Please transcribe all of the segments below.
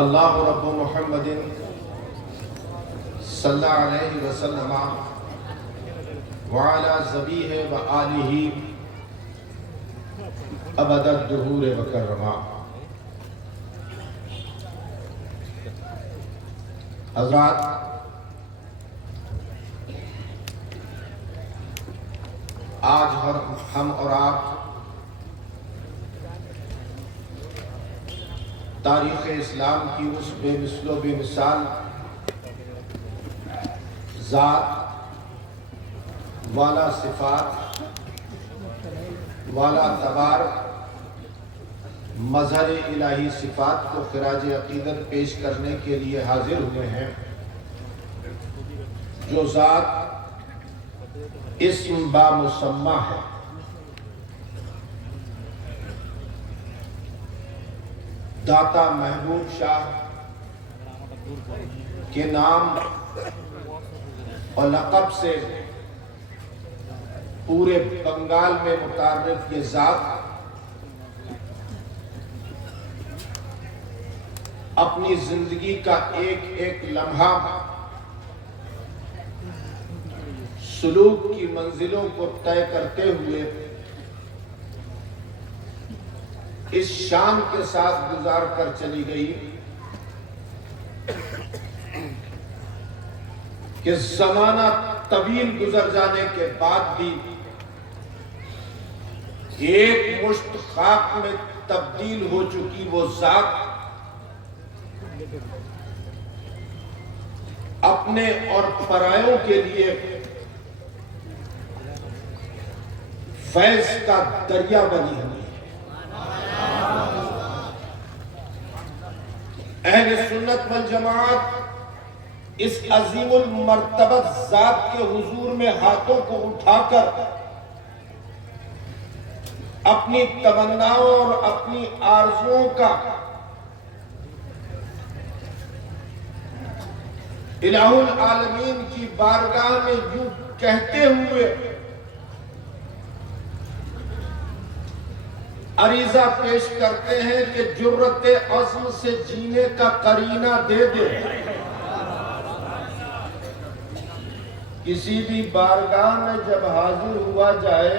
اللہ رب محمد صلی اللہ علیہ وسلم وعلی ذبیہ و آلہ ابد الدہور وکرما۔ حضرات، آج ہم اور آپ تاریخ اسلام کی اس بے مثل و بے مثال ذات والا صفات والا تبار مظہر الہی صفات کو خراج عقیدت پیش کرنے کے لیے حاضر ہوئے ہیں، جو ذات اسم با مسمہ ہے، داتا محبوب شاہ کے نام اور لقب سے پورے بنگال میں متعارف یہ ذات اپنی زندگی کا ایک ایک لمحہ سلوک کی منزلوں کو طے کرتے ہوئے اس شان کے ساتھ گزار کر چلی گئی کہ زمانہ طویل گزر جانے کے بعد بھی ایک مشت خاک میں تبدیل ہو چکی وہ ذات اپنے اور پرایوں کے لیے فیض کا دریا بنی ہوئی ہے۔ اہل سنت والجماعت اس عظیم المرتبت ذات کے حضور میں ہاتھوں کو اٹھا کر اپنی تمناؤں اور اپنی آرزوؤں کا الہ العالمین کی بارگاہ میں یوں کہتے ہوئے عریضہ پیش کرتے ہیں کہ جرت عزم سے جینے کا قرینہ دے دے۔ کسی بھی بارگاہ میں جب حاضر ہوا جائے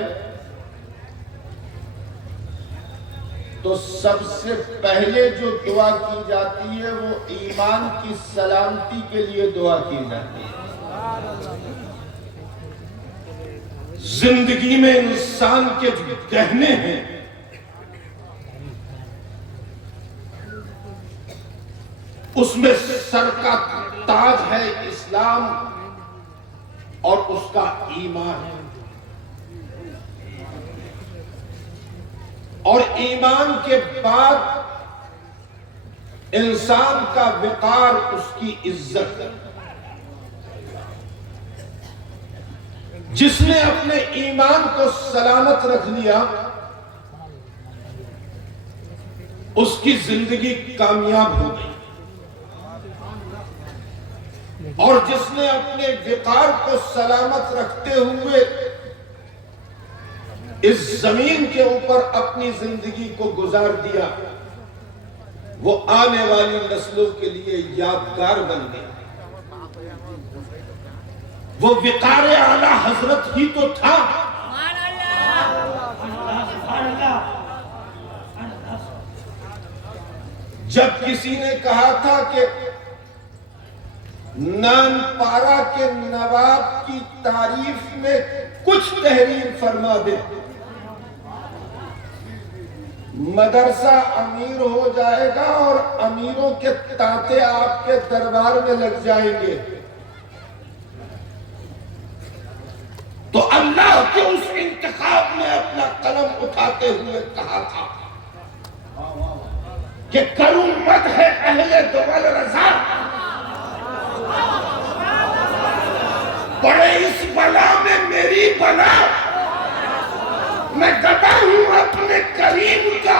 تو سب سے پہلے جو دعا کی جاتی ہے وہ ایمان کی سلامتی کے لیے دعا کی جاتی ہے۔ زندگی میں انسان کے جو گہنے ہیں اس میں سر کا تاج ہے اسلام اور اس کا ایمان ہے، اور ایمان کے بعد انسان کا وقار اس کی عزت ہے۔ جس نے اپنے ایمان کو سلامت رکھ لیا اس کی زندگی کامیاب ہو گئی، اور جس نے اپنے وقار کو سلامت رکھتے ہوئے اس زمین کے اوپر اپنی زندگی کو گزار دیا وہ آنے والی نسلوں کے لیے یادگار بن گیا۔ وہ وقار اعلی حضرت ہی تو تھا۔ جب کسی نے کہا تھا کہ نان پارا کے نواب کی تعریف میں کچھ تحریر فرما دے، مدرسہ امیر ہو جائے گا اور امیروں کے تانتے آپ کے دربار میں لگ جائیں گے، تو اللہ کے اس انتخاب میں اپنا قلم اٹھاتے ہوئے کہا تھا کہ کروں مدح اہل دول رضا، پڑے اس بلا میں میری بلا، میں گدا ہوں اپنے کریم کا،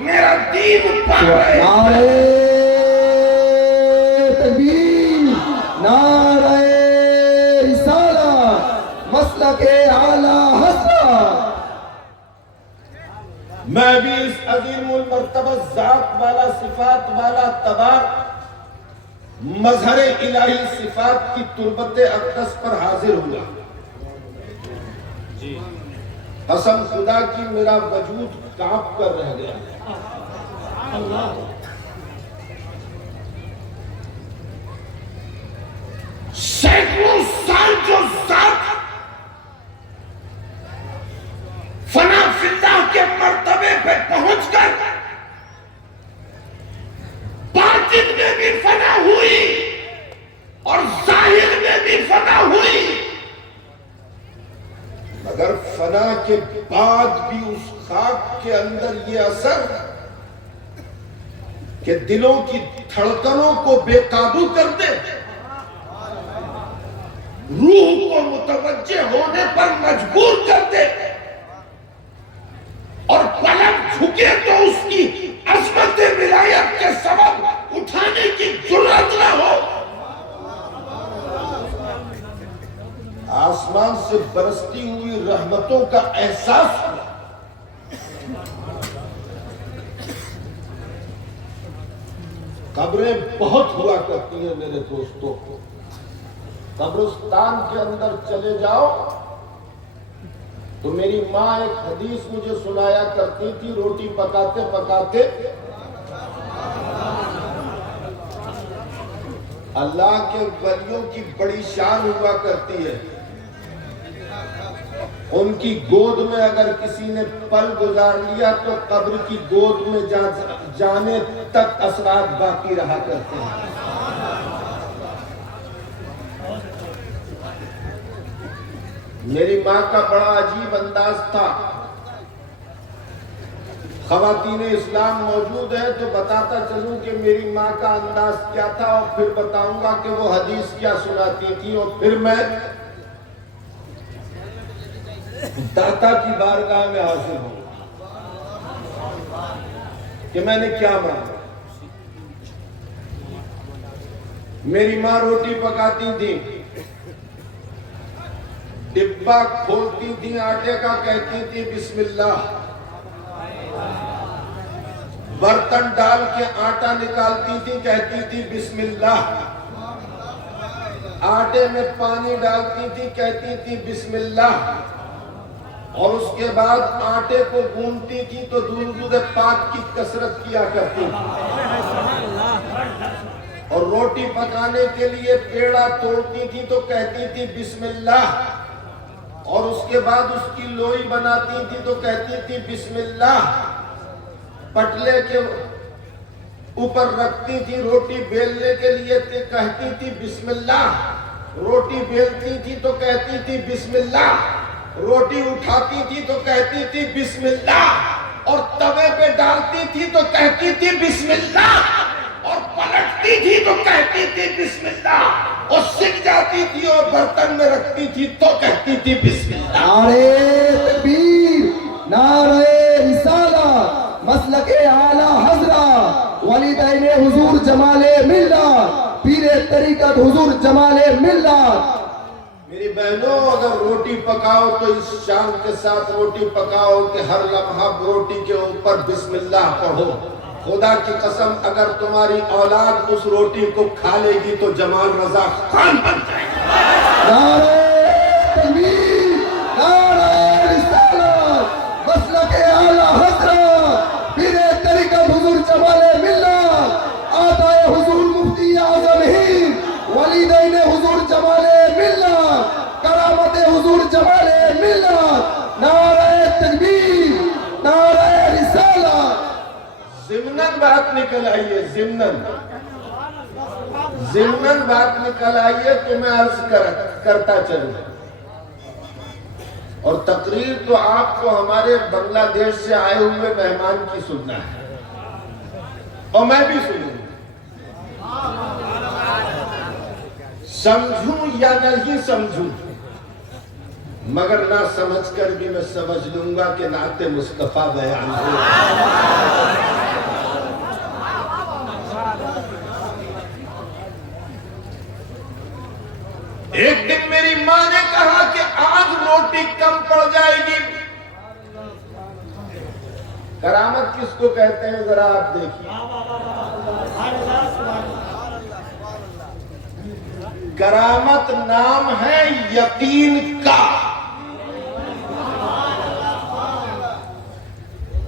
میرا دین پاوے۔ نعرہ تکبیر، نعرہ رسالت، مسلک اعلی حضرت۔ میں بھی اس عظیم المرتبہ زبردست ذات والا، صفات والا، تبار مظہر الہی صفات کی تربت اقدس پر حاضر ہوا. قسم خدا کی میرا وجود کانپ کر رہ گیا. سینکڑوں سال جو ذات فنا فی اللہ کے مرتبے پہ پہنچ کر باطن میں بھی فنا ہوئی اور ظاہر میں بھی فنا ہوئی، مگر فنا کے بعد بھی اس خاک کے اندر یہ اثر کہ دلوں کی دھڑکنوں کو بے قابو کر دے، روح کو متوجہ ہونے پر مجبور کر دے، اور پلک جھکے تو اس کی عظمت ولایت کے سبب اٹھانے کی جرات نہ ہو. آسمان سے برستی ہوئی رحمتوں کا احساس ہوا. قبریں بہت ہوا کرتی ہیں میرے دوستوں. قبرستان کے اندر چلے جاؤ تو میری ماں ایک حدیث مجھے سنایا کرتی تھی، روٹی پکاتے پکاتے اللہ کے ولیوں کی بڑی شان ہوا کرتی ہے. ان کی گود میں اگر کسی نے پل گزار لیا تو قبر کی گود میں جانے تک اثرات باقی رہا کرتے ہیں. میری ماں کا بڑا عجیب انداز تھا. خواتین اسلام موجود ہیں تو بتاتا چلوں کہ میری ماں کا انداز کیا تھا، اور پھر بتاؤں گا کہ وہ حدیث کیا سناتی تھی، اور پھر میں داتا کی بارگاہ میں حاضر ہوں کہ میں نے کیا مانگا. میری ماں روٹی پکاتی تھی، ڈبہ کھولتی تھی آٹے کا، کہتی تھی بسم اللہ. برتن ڈال کے آٹا نکالتی تھی، کہتی تھی بسم اللہ. آٹے میں پانی ڈالتی تھی، کہتی تھی بسم اللہ. اور اس کے بعد آٹے کو گوندتی تھی تو درود پاک کی کثرت کیا کرتی تھی. اور روٹی پکانے کے لیے پیڑا توڑتی تھی تو کہتی تھی بسم اللہ. اور اس کے بعد اس کی لوئی بناتی تھی تو کہتی تھی بسم اللہ. پٹلے کے اوپر رکھتی تھی روٹی بیلنے کے لیے کہتی تھی بسم اللہ. روٹی بیلتی تھی تو کہتی تھی بسم اللہ. روٹی اٹھاتی تھی تو کہتی تھی بسم اللہ. اور توے پہ ڈالتی تھی تو کہتی تھی بسم اللہ. اور پلٹتی تھی تو کہتی تھی بسم اللہ. اور سکھ جاتی تھی اور برتن میں رکھتی تھی تو کہتی تھی بسم اللہ. نعرہ تکبیر، نعرہ رسالت، مسلک اعلی حضرت والدین حضور جمال ملت، پیر طریقت حضور جمال ملت. میری بہنوں، اگر روٹی پکاؤ تو اس شان کے ساتھ روٹی پکاؤ کہ ہر لمحہ روٹی کے اوپر بسم اللہ پڑھو. خدا کی قسم اگر تمہاری اولاد اس روٹی کو کھا لے گی تو جمال رضا خان بن جائے گا. نعرہ تکبیر، نعرہ رسالت، مسلک اعلی حضرت پیر طریقت حضور جمال ملت، آدائے حضور مفتی اعظم ہند والدین حضور جمال ملت، کرامت حضور جمال ملت. نعرہ تکبیر، نعرہ رسالت. ضمناً بات نکل آئی ہے، ضمناً بات نکل آئی ہے تو میں عرض کرتا چلوں. اور تقریر تو آپ کو ہمارے بنگلہ دیش سے آئے ہوئے مہمان کی سننا ہے، اور میں بھی سنوں. سمجھوں یا نہیں سمجھوں، مگر نہ سمجھ کر بھی میں سمجھ لوں گا کہ نعت مصطفیٰ بیان ہو. ایک دن میری ماں نے کہا کہ آج روٹی کم پڑ جائے گی. کرامت کس کو کہتے ہیں ذرا آپ دیکھیے. کرامت نام ہے یقین کا.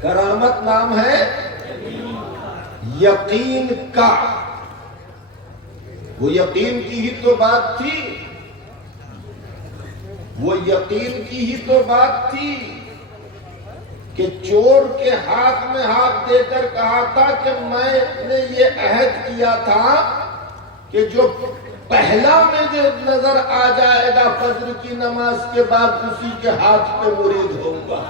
کرامت نام ہے یقین کا. وہ یقین کی ہی تو بات تھی. وہ یقین کی ہی تو بات تھی کہ چور کے ہاتھ میں ہاتھ دے کر کہا تھا کہ میں نے یہ عہد کیا تھا کہ جو پہلا مجھے نظر آ جائے گا فجر کی نماز کے بعد اسی کے ہاتھ پہ مرید ہوں گا.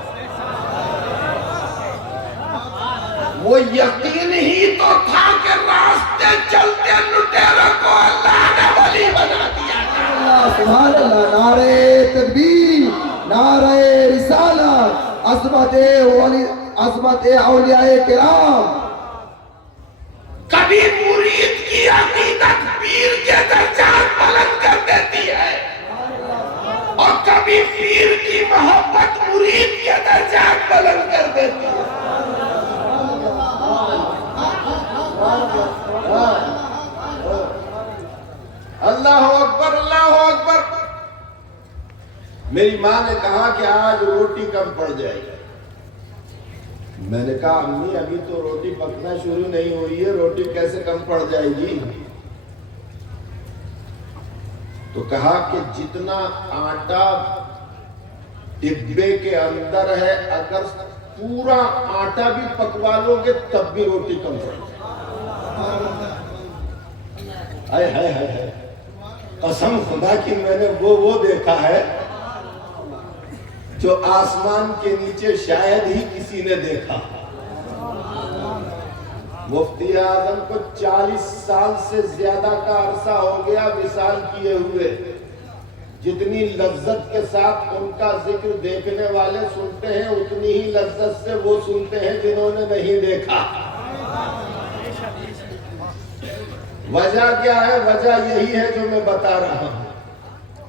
وہ یقین ہی تو تھا کہ راستے چلتے لٹیرے کو اللہ نے ولی بنا دیا. سبحان اللہ. نعرہ تکبیر، نعرہ رسالت، عظمت اولیاء کرام. کبھی مرید کی عقیدت پیر کے درجات بلند کر دیتی ہے اور کبھی پیر کی محبت مرید کے درجات بلند کر دیتی ہے. اللہ اکبر، اللہ اکبر. میری ماں نے کہا کہ آج روٹی کم پڑ جائے گی. میں نے کہا امی ابھی تو روٹی پکنا شروع نہیں ہوئی ہے، روٹی کیسے کم پڑ جائے گی؟ تو کہا کہ جتنا آٹا ڈبے کے اندر ہے اگر پورا آٹا بھی پکوا لو گے تب بھی روٹی کم پڑ جائے. ہائے ہائے ہائے، قسم خدا کی میں نے وہ دیکھا ہے جو آسمان کے نیچے شاید ہی کسی نے دیکھا. مفتی اعظم کو 40 سال سے زیادہ کا عرصہ ہو گیا وصال کیے ہوئے. جتنی لذت کے ساتھ ان کا ذکر دیکھنے والے سنتے ہیں اتنی ہی لذت سے وہ سنتے ہیں جنہوں نے نہیں دیکھا. وجہ کیا ہے؟ وجہ یہی ہے جو میں بتا رہا ہوں.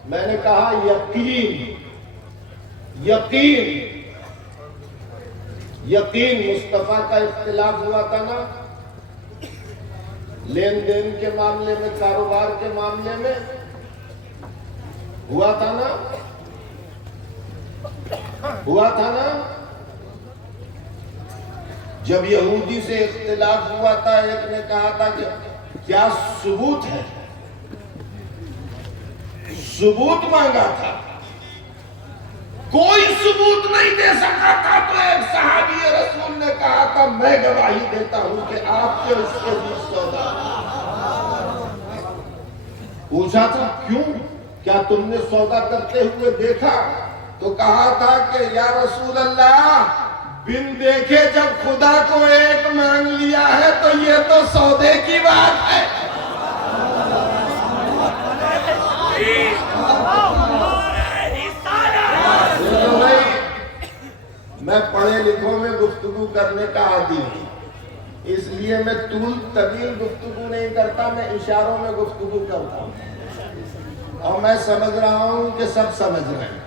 میں نے کہا یقین، یقین، یقین. مصطفیٰ کا اختلاف ہوا تھا نا لین دین کے معاملے میں، کاروبار کے معاملے میں ہوا تھا نا، ہوا تھا نا. جب یہودی سے اختلاف ہوا تھا ایک نے کہا تھا کہ کیا ثبوت ہے؟ ثبوت مانگا تھا، کوئی ثبوت نہیں دے سکا تھا. تو ایک صحابی رسول نے کہا تھا میں گواہی دیتا ہوں کہ آپ کے اس کے بیچ سودا. پوچھا تھا کیوں؟ کیا تم نے سودا کرتے ہوئے دیکھا؟ تو کہا تھا کہ یا رسول اللہ بن دیکھے جب خدا کو ایک مانگ لیا ہے تو یہ تو سودے کی بات ہے. میں پڑھے لکھوں میں گفتگو کرنے کا عادی ہوں، اس لیے میں طول طویل گفتگو نہیں کرتا، میں اشاروں میں گفتگو کرتا ہوں. اور میں سمجھ رہا ہوں کہ سب سمجھ رہے ہیں.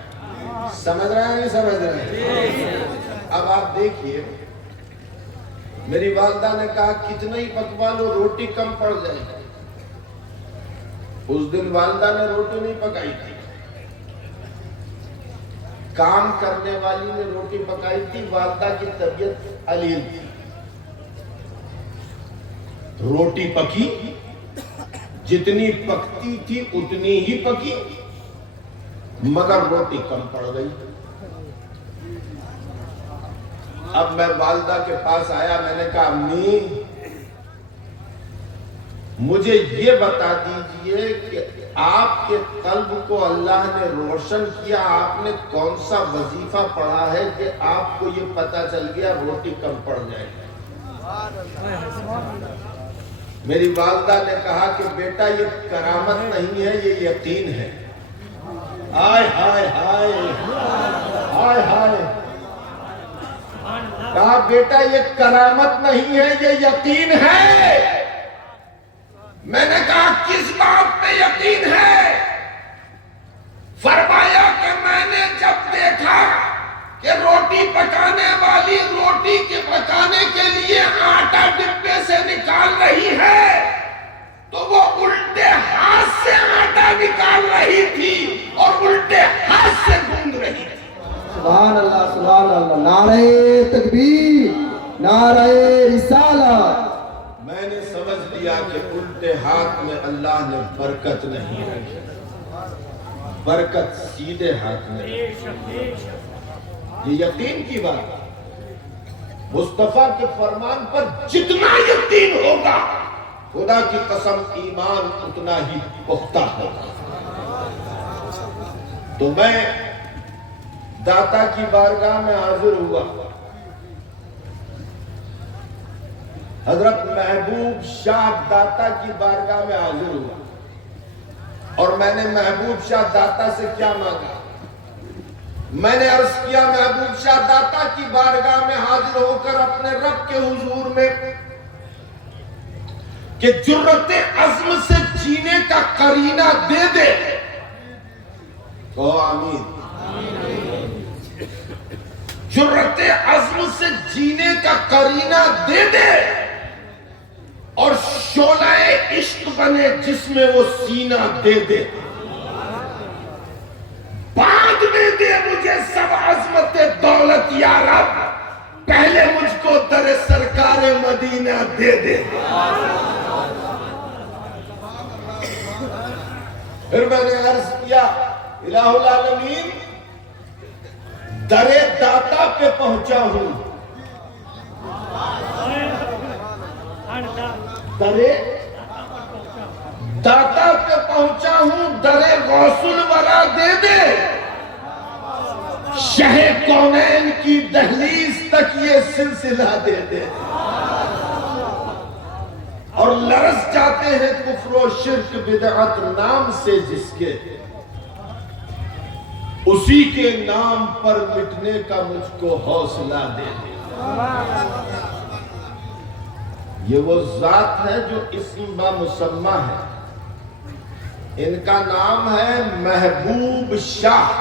سمجھ رہے ہیں نہیں سمجھ رہے ہیں؟ اب آپ دیکھیے میری والدہ نے کہا کتنا ہی پکوا لو روٹی کم پڑ جائے گی. اس دن والدہ نے روٹی نہیں پکائی تھی، کام کرنے والی نے روٹی پکائی تھی. والدہ کی طبیعت علیل تھی، روٹی پکی، جتنی پکتی تھی اتنی ہی پکی مگر روٹی کم پڑ گئی. اب میں والدہ کے پاس آیا، میں نے کہا امی مجھے یہ بتا دیجئے کہ آپ کے قلب کو اللہ نے روشن کیا، آپ نے کون سا وظیفہ پڑھا ہے کہ آپ کو یہ پتا چل گیا روٹی کم پڑ جائے گی. میری والدہ نے کہا کہ بیٹا یہ کرامت نہیں ہے، یہ یقین ہے. ہائے ہائے ہائے ہائے ہائے. کہا بیٹا یہ کرامت نہیں ہے، یہ یقین ہے. میں نے کہا کس بات پہ یقین ہے؟ فرمایا کہ میں نے جب دیکھا کہ روٹی پکانے والی روٹی کے پکانے کے لیے آٹا ڈبے سے نکال رہی ہے تو وہ الٹے ہاتھ سے آٹا نکال رہی تھی اور الٹے ہاتھ سے گوندھ رہی تھی. سبحان اللہ سبحان اللہ. نعرہ تکبیر نعرہ رسالت. میں نے سمجھ لیا کہ الٹے ہاتھ میں اللہ نے برکت نہیں رکھی, برکت سیدھے ہاتھ میں رکھی. یہ یقین کی بات ہے. مصطفیٰ کے فرمان پر جتنا یقین ہوگا خدا کی قسم ایمان اتنا ہی پختہ ہوگا. تو میں داتا کی بارگاہ میں حاضر ہوا. حضرت محبوب شاہ داتا کی بارگاہ میں حاضر ہوا اور میں نے محبوب شاہ داتا سے کیا مانگا؟ میں نے عرض کیا محبوب شاہ داتا کی بارگاہ میں حاضر ہو کر اپنے رب کے حضور میں کہ جرت عزم سے جینے کا قرینہ دے دے. کہو آمین. جرت عزم سے جینے کا قرینہ دے دے اور شعلہ عشق بنے جس میں وہ سینہ دے دے. بعد میں دے مجھے سب عظمت دولت یا رب, پہلے مجھ کو در سرکار مدینہ دے دے. پھر میں نے عرض کیا الہ العالمین در داتا پہ پہنچا ہوں, در داتا پہ پہنچا ہوں, در غوث الورا دے دے, شہ کونین کی دہلیز تک یہ سلسلہ دے دے. اور لرز جاتے ہیں کفر و شرک بدعت نام سے جس کے, اسی کے نام پر مٹنے کا مجھ کو حوصلہ دے دے. یہ وہ ذات ہے جو اسم با مسمہ ہے. ان کا نام ہے محبوب شاہ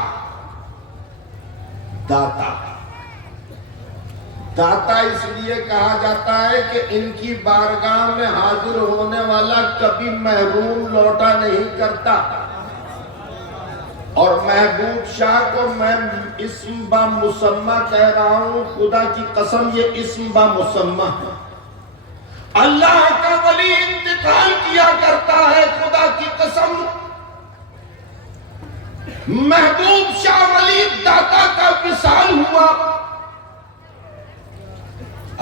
داتا. داتا اس لیے کہا جاتا ہے کہ ان کی بارگاہ میں حاضر ہونے والا کبھی محروم لوٹا نہیں کرتا. اور محبوب شاہ کو میں اسم با مسمہ کہہ رہا ہوں, خدا کی قسم یہ اسم با مسمہ ہے. اللہ کا ولی انتقال کیا کرتا ہے, خدا کی قسم محبوب شاہ ولی داتا کا وصال ہوا.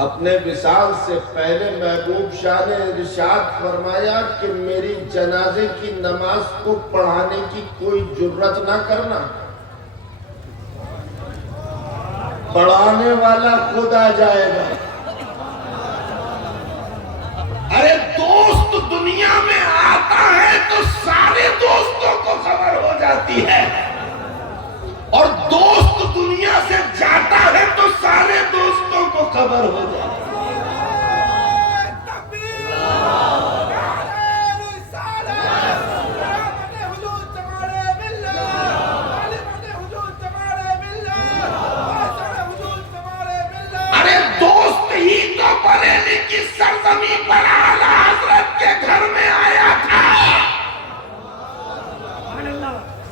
اپنے وصال سے پہلے محبوب شاہ نے ارشاد فرمایا کہ میری جنازے کی نماز کو پڑھانے کی کوئی جرت نہ کرنا, پڑھانے والا خود آ جائے گا. ارے دوست دنیا میں آتا ہے تو سارے دوستوں کو خبر ہو جاتی ہے, اور دوست دنیا سے جاتا ہے تو سارے دوستوں کو خبر ہو جاتی ہے. ارے دوست ہی تو بریلی کی سرزمین پر اعلیٰ حضرت کے گھر میں آیا تھا.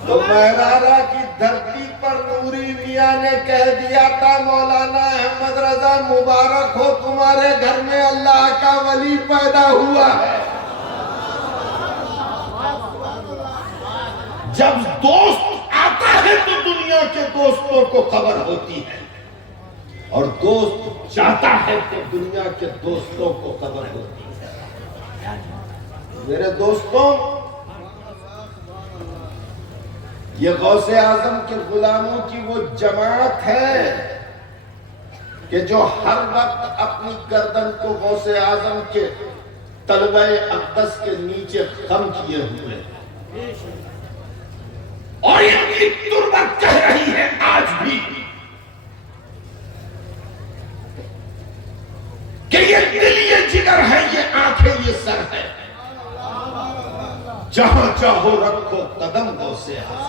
تو مہرارا کی دھرتی پر نوری میاں نے کہہ دیا تھا مولانا احمد رضا مبارک ہو, تمہارے گھر میں اللہ کا ولی پیدا ہوا ہے. جب دوست آتا ہے تو دنیا کے دوستوں کو خبر ہوتی ہے, اور دوست جاتا ہے تو دنیا کے دوستوں کو خبر ہوتی ہے. میرے دوستوں, یہ غوث اعظم کے غلاموں کی وہ جماعت ہے کہ جو ہر وقت اپنی گردن کو غوث اعظم کے طلبہ اقدس کے نیچے خم کیے ہوئے, اور ان کی تربت کہہ رہی ہے آج بھی کہ یہ دل یہ جگر ہے, یہ آنکھیں یہ سر ہے, جہاں چاہو رکھو قدم غوث اعظم.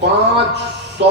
500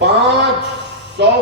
500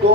2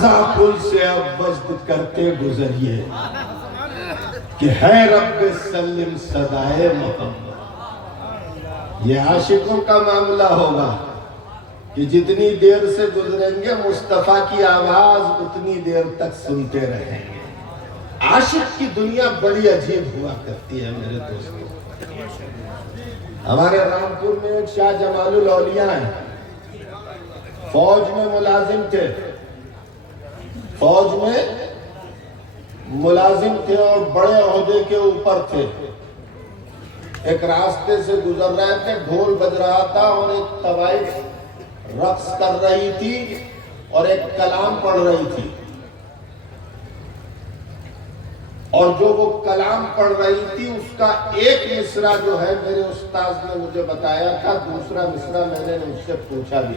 رضا پل سے اب وجد کرتے گزریے کہ ہے رب سلم صدائے محمد. یہ عاشقوں کا معاملہ ہوگا کہ جتنی دیر سے گزریں گے مصطفیٰ کی آواز اتنی دیر تک سنتے رہیں گے. عاشق کی دنیا بڑی عجیب ہوا کرتی ہے میرے دوستوں. ہمارے رامپور میں ایک شاہ جمال الاولیاء ہیں، فوج میں ملازم تھے، فوج میں ملازم تھے اور بڑے عہدے کے اوپر تھے. ایک راستے سے گزر رہے تھے، ڈھول بج رہا تھا اور ایک طوائف رقص کر رہی تھی اور ایک کلام پڑھ رہی تھی. اور جو وہ کلام پڑھ رہی تھی اس کا ایک مصرع جو ہے میرے استاذ نے مجھے بتایا تھا، دوسرا مصرع میں نے اس سے پوچھا بھی.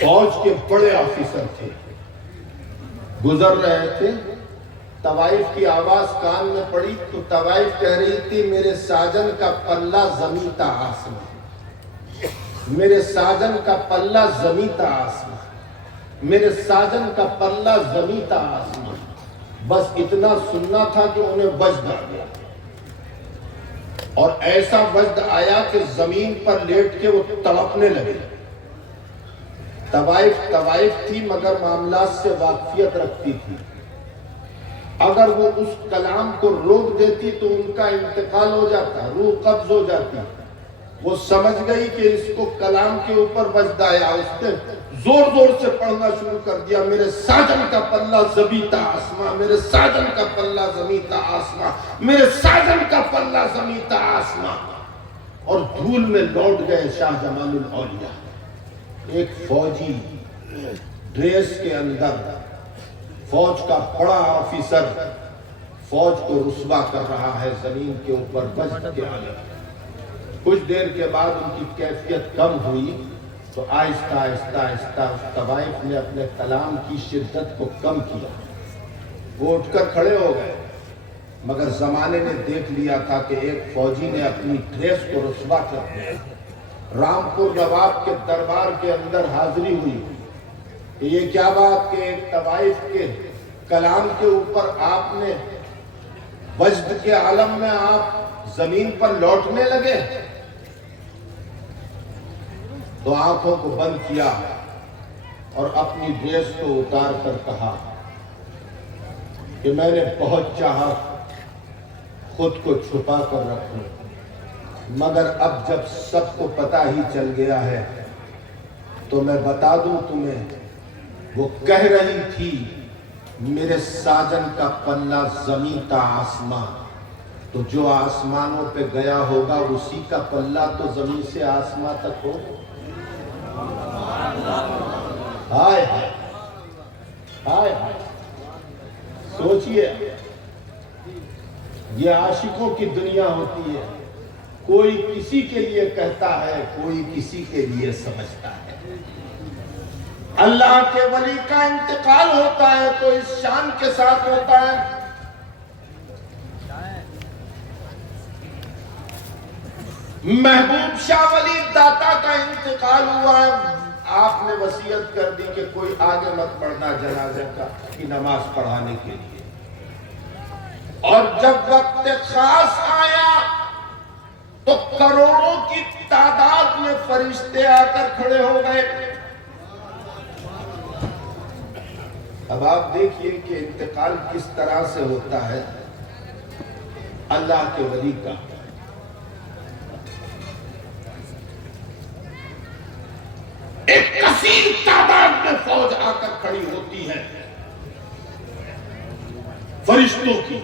فوج کے بڑے آفیسر تھے، گزر رہے تھے، طوائف کی آواز کان میں پڑی تو طوائف کہہ رہی تھی میرے ساجن کا پلہ زمیں تا آسمان، میرے ساجن کا پلہ زمیں تا آسمان، میرے ساجن کا پلہ زمیں تا آسمان. بس اتنا سننا تھا کہ انہیں وجد آ گیا، اور ایسا وجد آیا کہ زمین پر لیٹ کے وہ تڑپنے لگے. طوائف تھی مگر معاملات سے واقفیت رکھتی تھی. اگر وہ اس کلام کو روک دیتی تو ان کا انتقال ہو جاتا، روح قبض ہو جاتی. وہ سمجھ گئی کہ اس کو کلام کے اوپر وجد آیا، اس نے زور زور سے پڑھنا شروع کر دیا میرے ساجن کا پلہ زمیں تا آسمان، میرے ساجن کا پلہ زمیں تا آسمان، میرے ساجن کا پلہ زمیں تا آسمان. اور دھول میں لوٹ گئے شاہ جمال الاولیاء. ایک فوجی ڈریس کے اندر، فوج کا بڑا آفیسر فوج کو رسوا کر رہا ہے زمین کے اوپر وجد کے عالم. کچھ دیر کے بعد ان کی کیفیت کم ہوئی تو آہستہ آہستہ آہستہ اس طوائف نے اپنے کلام کی شدت کو کم کیا. وہ اٹھ کر کھڑے ہو گئے، مگر زمانے نے دیکھ لیا تھا کہ ایک فوجی نے اپنی ڈریس کو رسوا کر دیا. رامپور نواب کے دربار کے اندر حاضری ہوئی کہ یہ کیا بات کہ ایک طوائف کے کلام کے اوپر آپ نے وجد کے عالم میں آپ زمین پر لوٹنے لگے. تو آنکھوں کو بند کیا اور اپنی ڈریس کو اتار کر کہا کہ میں نے بہت چاہا خود کو چھپا کر رکھوں، مگر اب جب سب کو پتہ ہی چل گیا ہے تو میں بتا دوں تمہیں. وہ کہہ رہی تھی میرے ساجن کا پلہ زمیں تا آسمان، تو جو آسمانوں پہ گیا ہوگا اسی کا پلہ تو زمین سے آسمان تک ہو. ہائے ہائے ہائے ہائے، سوچئے یہ عاشقوں کی دنیا ہوتی ہے. کوئی کسی کے لیے کہتا ہے، کوئی کسی کے لیے سمجھتا ہے. اللہ کے ولی کا انتقال ہوتا ہے تو اس شان کے ساتھ ہوتا ہے. محبوب شاہ ولی داتا کا انتقال ہوا ہے. آپ نے وصیت کر دی کہ کوئی آگے مت بڑھنا جنازے کی نماز پڑھانے کے لیے. اور جب وقت خاص آیا تو کروڑوں کی تعداد میں فرشتے آ کر کھڑے ہو گئے. اب آپ دیکھیے کہ انتقال کس طرح سے ہوتا ہے اللہ کے ولی کا. ایک کثیر تعداد میں فوج آ کر کھڑی ہوتی ہے فرشتوں کی،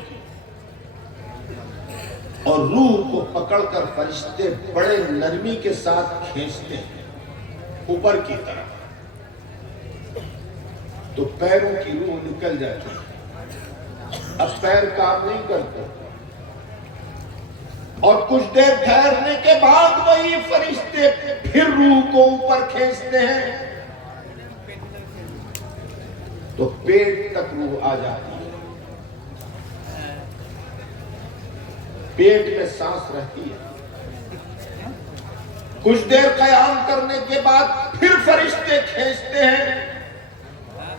اور روح کو پکڑ کر فرشتے بڑے نرمی کے ساتھ کھینچتے ہیں اوپر کی طرف. تو پیروں کی روح نکل جاتی ہے، اب پیر کام نہیں کرتے. اور کچھ دیر ٹھہرنے کے بعد وہی فرشتے پھر روح کو اوپر کھینچتے ہیں تو پیٹ تک روح آ جاتی ہے. پیٹ میں سانس رہتی ہے. کچھ دیر قیام کرنے کے بعد پھر فرشتے کھینچتے ہیں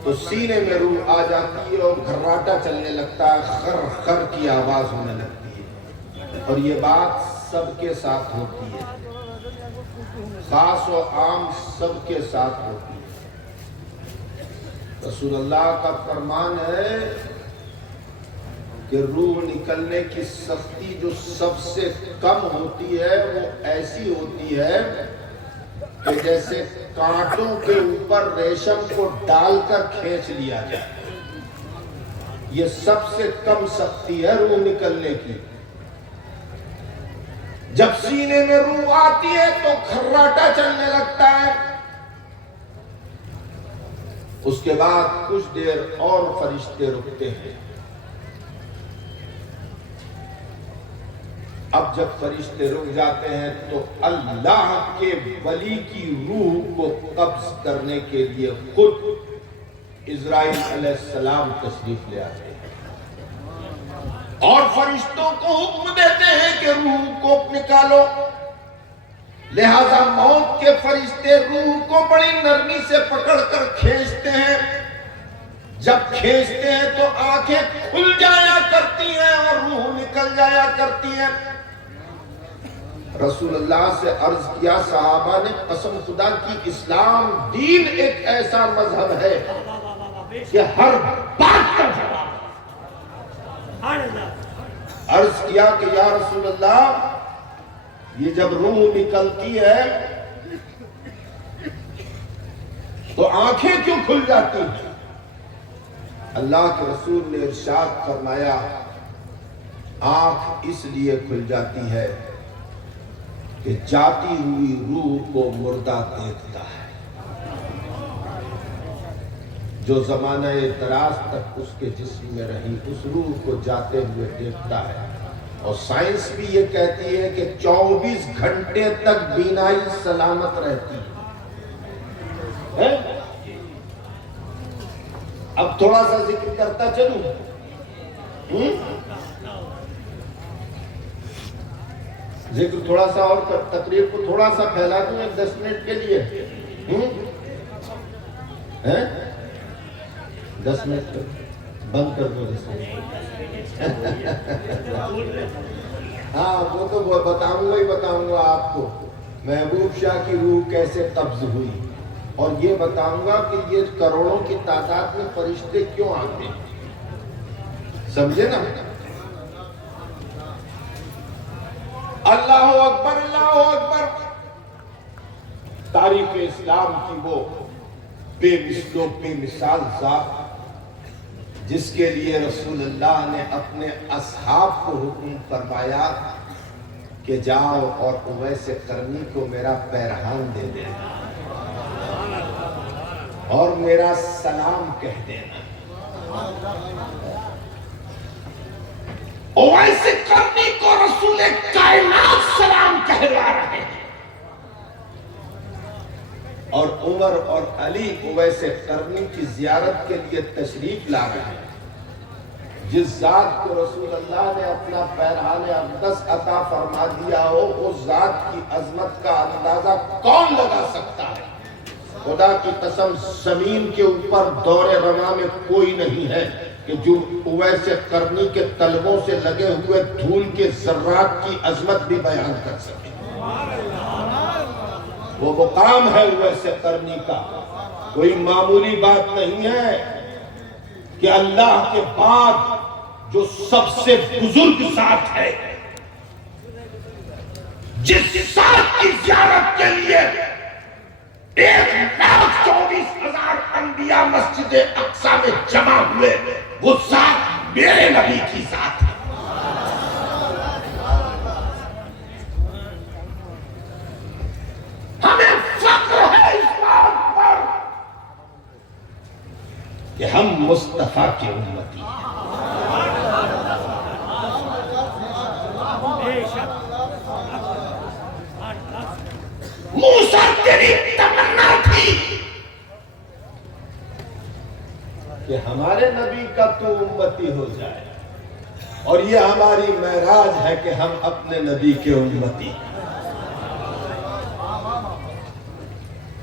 تو سینے میں روح آ جاتی ہے اور گھراٹا چلنے لگتا ہے، خر خر کی آواز ہونے لگتی ہے. اور یہ بات سب کے ساتھ ہوتی ہے، خاص و عام سب کے ساتھ ہوتی ہے. رسول اللہ کا فرمان ہے کہ روح نکلنے کی سختی جو سب سے کم ہوتی ہے وہ ایسی ہوتی ہے کہ جیسے کانٹوں کے اوپر ریشم کو ڈال کر کھینچ لیا جائے. یہ سب سے کم سختی ہے روح نکلنے کی. جب سینے میں روح آتی ہے تو کھراٹا چلنے لگتا ہے. اس کے بعد کچھ دیر اور فرشتے رکتے ہیں. اب جب فرشتے رک جاتے ہیں تو اللہ کے ولی کی روح کو قبض کرنے کے لیے خود اسرائیل علیہ السلام تشریف لے آتے ہیں اور فرشتوں کو حکم دیتے ہیں کہ روح کو نکالو. لہذا موت کے فرشتے روح کو بڑی نرمی سے پکڑ کر کھینچتے ہیں. جب کھینچتے ہیں تو آنکھیں کھل جایا کرتی ہیں اور روح نکل جایا کرتی ہیں. رسول اللہ سے عرض کیا، صحابہ نے قسم خدا کی اسلام دین ایک ایسا مذہب ہے کہ ہر بات کا جواب. عرض کیا کہ یا رسول اللہ یہ جب روح نکلتی ہے تو آنکھیں کیوں کھل جاتی ہیں؟ اللہ کے رسول نے ارشاد فرمایا، آنکھ اس لیے کھل جاتی ہے کہ جاتی ہوئی روح کو مردہ دیکھتا ہے. جو زمانہ دراز تک اس کے جسم میں رہی اس روح کو جاتے ہوئے دیکھتا ہے. اور سائنس بھی یہ کہتی ہے کہ 24 گھنٹے تک بینائی سلامت رہتی ہے. اب تھوڑا سا ذکر کرتا چلوں، ذکر تھوڑا سا اور تقریر کو تھوڑا سا پھیلا دوں 10 منٹ کے لیے. 10 منٹ بند کر دو. ہاں وہ تو بتاؤں گا آپ کو محبوب شاہ کی روح کیسے قبض ہوئی، اور یہ بتاؤں گا کہ یہ کروڑوں کی تعداد میں فرشتے کیوں آتے ہیں. سمجھے نا؟ اللہ اکبر، اللہ اکبر. تاریخ اسلام کی وہ بے مثل و بے مثال ذات جس کے لیے رسول اللہ نے اپنے اصحاب کو حکم فرمایا کہ جاؤ اور اویس قرنی کو میرا پیرہان دے دینا اور میرا سلام کہہ دینا. اویس قرنی کو رسول کائنات سلام کہلا رہے ہیں اور عمر اور علی اویس قرنی کی زیارت کے لیے تشریف لا رہے ہیں. جس ذات کو رسول اللہ نے اپنا پیرہان اقدس عطا فرما دیا ہو اس ذات کی عظمت کا اندازہ کون لگا سکتا ہے؟ خدا کی قسم زمین کے اوپر دور رواں میں کوئی نہیں ہے کہ جو اویس قرنی کے طلبوں سے لگے ہوئے دھول کے ذرات کی عظمت بھی بیان کر سکے. وہ مقام ہے اویس قرنی کا، کوئی معمولی بات نہیں ہے کہ اللہ کے بعد جو سب سے بزرگ ذات ہے، جس ذات کی زیارت کے لیے 1,24,000 انبیاء مسجد اقصی میں جمع ہوئے، وہ ذات میرے نبی کی ذات ہے. ہمیں فخر ہے اس بات پر کہ ہم مصطفیٰ کے امتی ہیں. موسیٰ تیری تمنا تھی کہ ہمارے نبی کا تو امتی ہو جائے، اور یہ ہماری معراج ہے کہ ہم اپنے نبی کے امتی ہیں.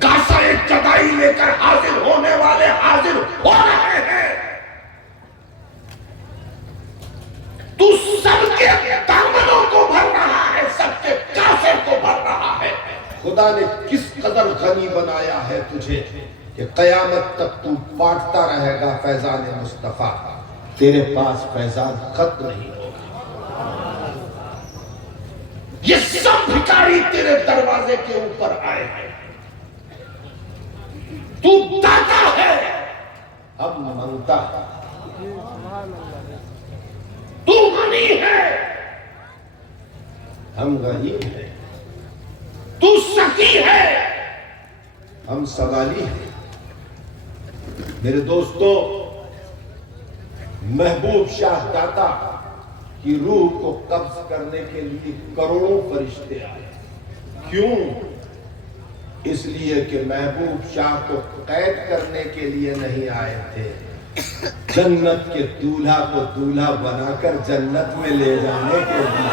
کاسہ جدائی لے کر حاضر ہونے والے حاضر ہو رہے ہیں. تو سب کے دامنوں کو بھر رہا ہے, سب کے کاسے کو بھر رہا ہے. خدا نے کس قدر غنی بنایا ہے تجھے کہ قیامت تک تو بانٹتا رہے گا فیضان مصطفیٰ. تیرے پاس فیضان ختم نہیں ہوگا. یہ سب بھکاری تیرے دروازے کے اوپر آئے ہیں. تو داتا ہے, ہم منگتا ہے. تو غنی ہے, ہم غریب ہیں. تو سخی ہے, ہم سوالی ہیں. میرے دوستو, محبوب شاہ داتا کی روح کو قبض کرنے کے لیے کروڑوں فرشتے آئے. کیوں؟ اس لیے کہ محبوب شاہ کو قید کرنے کے لیے نہیں آئے تھے, جنت کے دولہا کو دولہا بنا کر جنت میں لے جانے کے لیے.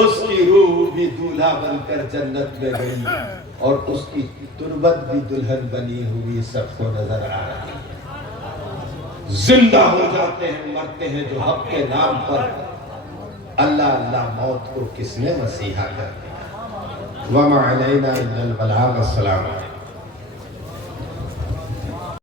اس کی روح بھی دولہا بن کر جنت میں گئی اور اس کی تربت بھی دلہن بنی ہوئی سب کو نظر آ رہی ہے. زندہ ہو جاتے ہیں, مرتے ہیں جو حق کے نام پر. اللہ اللہ موت کو کس نے مسیحا کر دیا. وَمَا عَلَيْنَا إِلَّا الْبَلَاغُ. السلام علیکم.